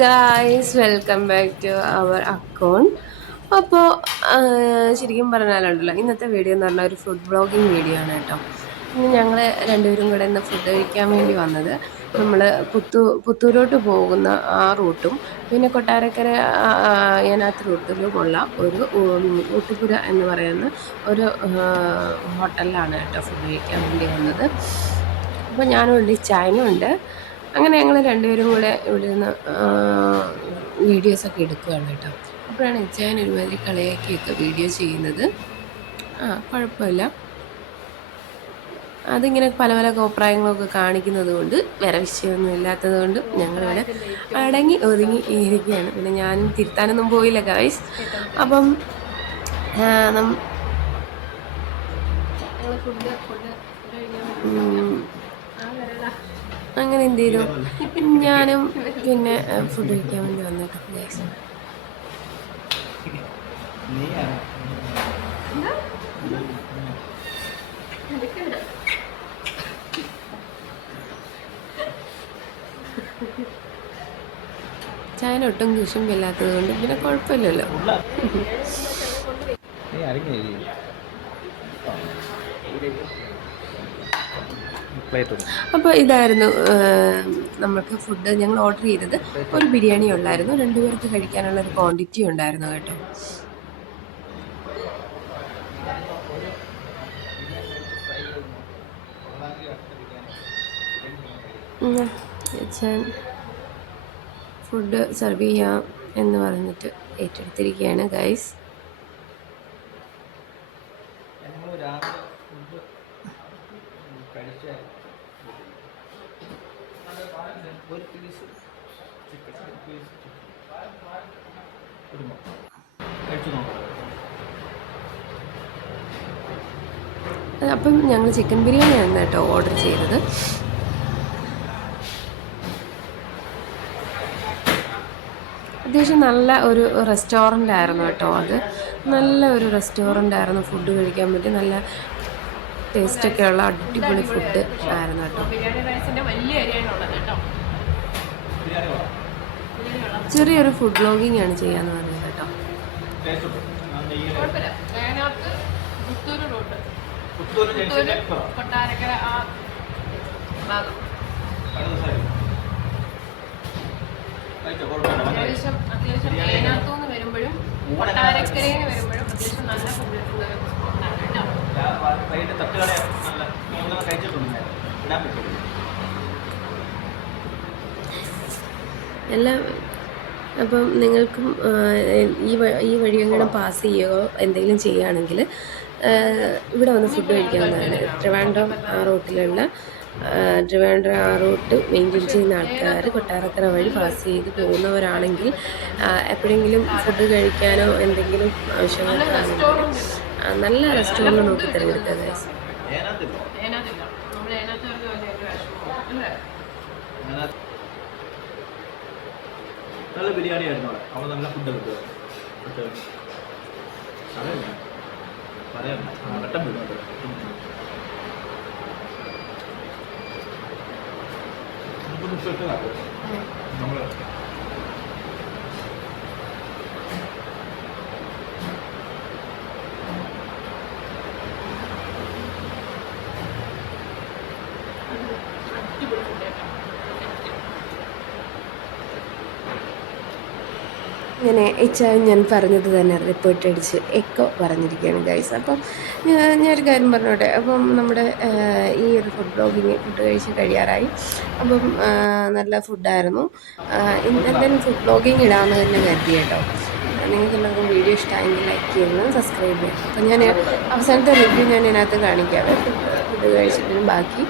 Guys, welcome back to our account. അപ്പോൾ ശരിക്കും പറഞ്ഞാലുണ്ടല്ലോ, ഇന്നത്തെ വീഡിയോ എന്ന് പറഞ്ഞാൽ ഒരു ഫുഡ് ബ്ലോഗിങ് വീഡിയോ ആണ് കേട്ടോ. ഇന്ന് ഞങ്ങൾ രണ്ടുപേരും കൂടെ ഇന്ന് ഫുഡ് കഴിക്കാൻ വേണ്ടി വന്നത് നമ്മൾ പുത്തൂരോട്ട് പോകുന്ന ആ റൂട്ടും പിന്നെ കൊട്ടാരക്കര ഏനാത്ത് റൂട്ടിലുമുള്ള ഒരു ഊട്ടുപുര എന്ന് പറയുന്ന ഒരു ഹോട്ടലിലാണ് കേട്ടോ ഫുഡ് കഴിക്കാൻ വേണ്ടി വന്നത്. അപ്പോൾ ഞാനുണ്ട്, ചായനുണ്ട്. അങ്ങനെ ഞങ്ങൾ രണ്ടുപേരും കൂടെ ഇവിടെ നിന്ന് വീഡിയോസൊക്കെ എടുക്കുകയാണ് കേട്ടോ. അപ്പോഴാണ് ഇച്ചായൻ ഒരുമാതിരി കളിയാക്കിയൊക്കെ വീഡിയോ ചെയ്യുന്നത്. കുഴപ്പമില്ല, അതിങ്ങനെ പല പല കോപ്രായങ്ങളൊക്കെ കാണിക്കുന്നത് കൊണ്ട് വേറെ വിഷയമൊന്നും ഇല്ലാത്തത് കൊണ്ട് ഞങ്ങളിവിടെ അടങ്ങി ഒതുങ്ങി ഇരിക്കുകയാണ്. പിന്നെ ഞാനും തിരുത്താനൊന്നും പോയില്ല ഗായ്സ്. അപ്പം അങ്ങനെ എന്ത് ചെയ്തു, ഞാനും പിന്നെ ഫുഡ് കഴിക്കാൻ വേണ്ടി വന്നേട്ടോ ഗൈസ്. ചായന ഒട്ടും കുശുമ്പില്ലാത്തത് കൊണ്ട് പിന്നെ കുഴപ്പമില്ലല്ലോ. അപ്പോൾ ഇതായിരുന്നു നമുക്ക് ഫുഡ് ഞങ്ങൾ ഓർഡർ ചെയ്തത്. ഒരു ബിരിയാണി ഉള്ളായിരുന്നു, രണ്ടുപേർക്ക് കഴിക്കാനുള്ള ഒരു ക്വാണ്ടിറ്റി ഉണ്ടായിരുന്നു കേട്ടോ. ഫുഡ് സെർവ് ചെയ്യാം എന്ന് പറഞ്ഞിട്ട് ഏറ്റെടുത്തിരിക്കുകയാണ് ഗൈസ്. അപ്പം ഞങ്ങൾ ചിക്കൻ ബിരിയാണിയാണ് കേട്ടോ ഓർഡർ ചെയ്തത്. അത്യാവശ്യം നല്ല ഒരു റെസ്റ്റോറൻ്റ് ആയിരുന്നു കേട്ടോ. അത് നല്ല ഒരു റെസ്റ്റോറൻ്റ് ആയിരുന്നു, ഫുഡ് കഴിക്കാൻ പറ്റി നല്ല ടേസ്റ്റൊക്കെ ഉള്ള അടിപൊളി ഫുഡ് ആയിരുന്നു കേട്ടോ. ചെറിയൊരു ഫുഡ് ബ്ലോഗിങ് ആണ് ചെയ്യാന്ന് പറഞ്ഞത് കേട്ടോ. കൊട്ടാരക്കര ആ ഭാഗം അത്യാവശ്യം ഏനാത്തൂന്ന് വരുമ്പോഴും കൊട്ടാരക്കരയിൽ വരുമ്പോഴും അത്യാവശ്യം നല്ല ഫുഡ് എല്ലാം. അപ്പം നിങ്ങൾക്കും ഈ വഴി എങ്ങനെ പാസ് ചെയ്യുകയോ എന്തെങ്കിലും ചെയ്യുകയാണെങ്കിൽ ഇവിടെ വന്ന് ഫുഡ് കഴിക്കാവുന്നതാണ്. ട്രിവാൻഡ്രം ആ റൂട്ടിലുള്ള ട്രിവാൻഡ്രം ആ റൂട്ട് മെയിൻറ്റെയിൻ ചെയ്യുന്ന ആൾക്കാർ കൊട്ടാരക്കര വഴി പാസ് ചെയ്ത് പോകുന്നവരാണെങ്കിൽ എപ്പോഴെങ്കിലും ഫുഡ് കഴിക്കാനോ എന്തെങ്കിലും ആവശ്യങ്ങൾക്കാണെങ്കിൽ നല്ല റെസ്റ്റോറൻറ്റ് നോക്കി തിരഞ്ഞെടുക്കുക ഗൈസ്. നല്ല ബിരിയാണി ആയിരുന്നു അവിടെ നല്ല ഫുഡ് കിട്ടുക. പറയാം ഘട്ടം വീടുന്നുണ്ട്. നമ്മൾ ഇങ്ങനെ ഞാൻ പറഞ്ഞത് തന്നെ റിപ്പോർട്ട് അടിച്ച് എക്കോ പറഞ്ഞിരിക്കുകയാണ് ഗൈസ്. അപ്പം ഞാനൊരു കാര്യം പറഞ്ഞോട്ടെ. അപ്പം നമ്മുടെ ഈ ഒരു ഫുഡ് കഴിച്ച് കഴിയാറായി. അപ്പം നല്ല ഫുഡായിരുന്നു. എന്തായാലും ഫുഡ് ബ്ലോഗിങ് ഇടാമെന്ന് തന്നെ കരുതി കേട്ടോ. നിങ്ങൾക്ക് എല്ലാവർക്കും വീഡിയോ ഇഷ്ടമായെങ്കിൽ ലൈക്ക് ചെയ്യണം, സബ്സ്ക്രൈബ് ചെയ്യണം. അപ്പം ഞാൻ അവസാനത്തെ റിവ്യൂ ഞാൻ ഇതിനകത്ത് കാണിക്കാവേ, ഫുഡ് കഴിച്ചിട്ട് ബാക്കി.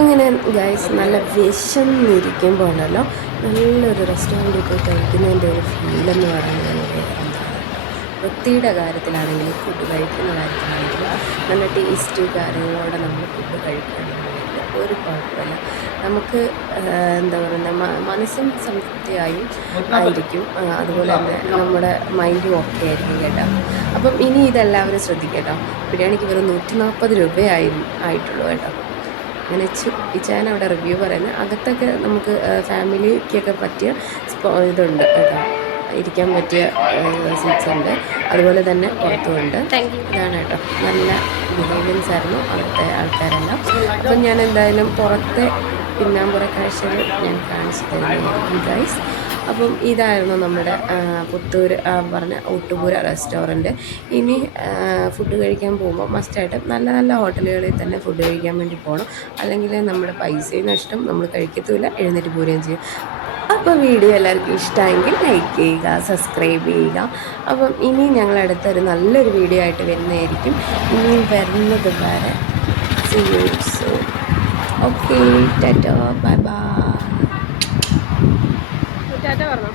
അങ്ങനെ ഗൈസ്, നല്ല വിശന്നിരിക്കുമ്പോൾ ഉണ്ടല്ലോ നല്ലൊരു റെസ്റ്റോറൻറ്റിൽ പോയി കഴിക്കുന്നതിൻ്റെ ഒരു ഫീലെന്ന് പറയുന്നത് വൃത്തിയുടെ കാര്യത്തിലാണെങ്കിലും ഫുഡ് കഴിക്കുന്ന കാര്യത്തിലാണെങ്കിലും നല്ല ടേസ്റ്റ് കാര്യങ്ങളോടെ നമ്മൾ ഫുഡ് കഴിക്കുകയാണെന്നുണ്ടെങ്കിൽ ഒരു കുഴപ്പമില്ല. നമുക്ക് എന്താ പറയുന്നത്, മനസ്സും സംതൃപ്തിയായും ആയിരിക്കും. അതുപോലെ തന്നെ നമ്മുടെ മൈൻഡും ഓക്കെ ആയിരിക്കും കേട്ടോ. അപ്പം ഇനി ഇതെല്ലാവരും ശ്രദ്ധിക്കട്ടോ. ബിരിയാണിക്ക് വെറും 140 രൂപയായിട്ടുള്ളൂ കേട്ടോ. അങ്ങനെ ഇച്ചാൻ അവിടെ റിവ്യൂ പറയുന്നത്. അകത്തൊക്കെ നമുക്ക് ഫാമിലിക്കൊക്കെ പറ്റിയ ഇതുണ്ട് കേട്ടോ, ഇരിക്കാൻ പറ്റിയ സീറ്റ്സ് ഉണ്ട്. അതുപോലെ തന്നെ പുറത്തുമുണ്ട്. ഇതാണ് കേട്ടോ, നല്ല ബിഹേവിയൻസ് ആയിരുന്നു അവിടുത്തെ ആൾക്കാരെല്ലാം. അപ്പം ഞാൻ എന്തായാലും പുറത്തെ പിന്നാമ്പുറ കാഴ്ചകൾ ഞാൻ കാണിച്ചു തരുന്നതായിരിക്കും ഗൈസ്. അപ്പം ഇതായിരുന്നു നമ്മുടെ പുത്തൂർ പറഞ്ഞ ഊട്ടുപുര റെസ്റ്റോറൻറ്റ്. ഇനി ഫുഡ് കഴിക്കാൻ പോകുമ്പോൾ മസ്റ്റായിട്ട് നല്ല നല്ല ഹോട്ടലുകളിൽ തന്നെ ഫുഡ് കഴിക്കാൻ വേണ്ടി പോകണം. അല്ലെങ്കിൽ നമ്മുടെ പൈസയും നഷ്ടം, നമ്മൾ കഴിക്കത്തുമില്ല, എഴുന്നേറ്റ് പോരുകയും ചെയ്യും. അപ്പോൾ വീഡിയോ എല്ലാവർക്കും ഇഷ്ടമെങ്കിൽ ലൈക്ക് ചെയ്യുക, സബ്സ്ക്രൈബ് ചെയ്യുക. അപ്പം ഇനി ഞങ്ങൾ അടുത്തൊരു നല്ലൊരു വീഡിയോ ആയിട്ട് വരുന്നതായിരിക്കും. ഇനിയും വരുന്നത് വരെ see you soon. Okay, tata, bye bye. Tata പറഞ്ഞു.